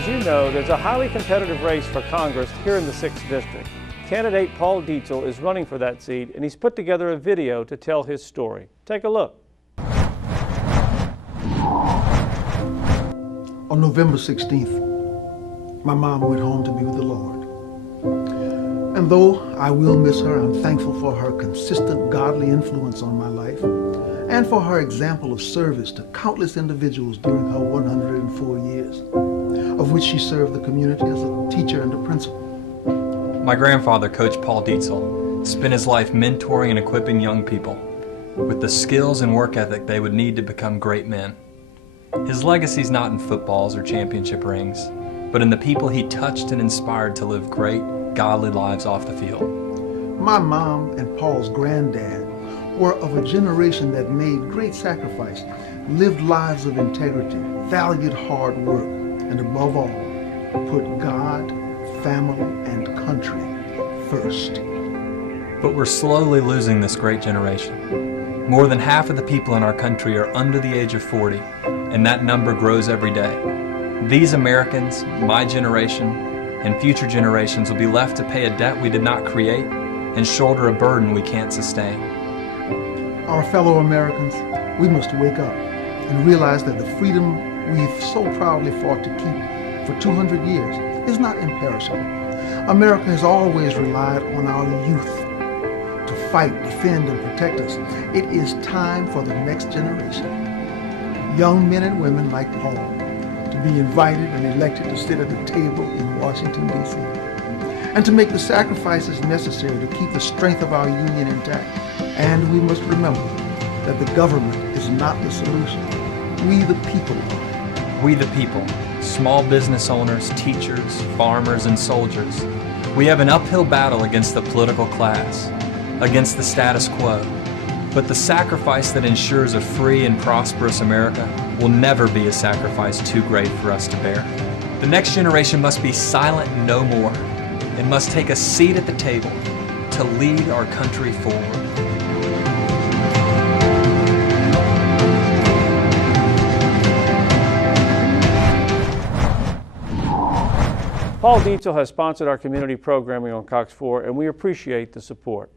As you know, there's a highly competitive race for Congress here in the 6th District. Candidate Paul Dietzel is running for that seat, and he's put together a video to tell his story. Take a look. On November 16th, my mom went home to be with the Lord. And though I will miss her, I'm thankful for her consistent godly influence on my life and for her example of service to countless individuals during her 104 years, of which she served the community as a teacher and a principal. My grandfather, Coach Paul Dietzel, spent his life mentoring and equipping young people with the skills and work ethic they would need to become great men. His legacy's not in footballs or championship rings, but in the people he touched and inspired to live great, godly lives off the field. My mom and Paul's granddad were of a generation that made great sacrifice, lived lives of integrity, valued hard work, and above all, put God, family, and country first. But we're slowly losing this great generation. More than half of the people in our country are under the age of 40, and that number grows every day. These Americans, my generation, and future generations will be left to pay a debt we did not create and shoulder a burden we can't sustain. Our fellow Americans, we must wake up and realize that the freedom we've so proudly fought to keep for 200 years is not imperishable. America has always relied on our youth to fight, defend, and protect us. It is time for the next generation, young men and women like Paul, to be invited and elected to sit at the table in Washington, D.C., and to make the sacrifices necessary to keep the strength of our union intact. And we must remember that the government is not the solution. We the people are. We the people, small business owners, teachers, farmers, and soldiers. We have an uphill battle against the political class, against the status quo. But the sacrifice that ensures a free and prosperous America will never be a sacrifice too great for us to bear. The next generation must be silent no more and must take a seat at the table to lead our country forward. Paul Dietzel has sponsored our community programming on Cox 4, and we appreciate the support.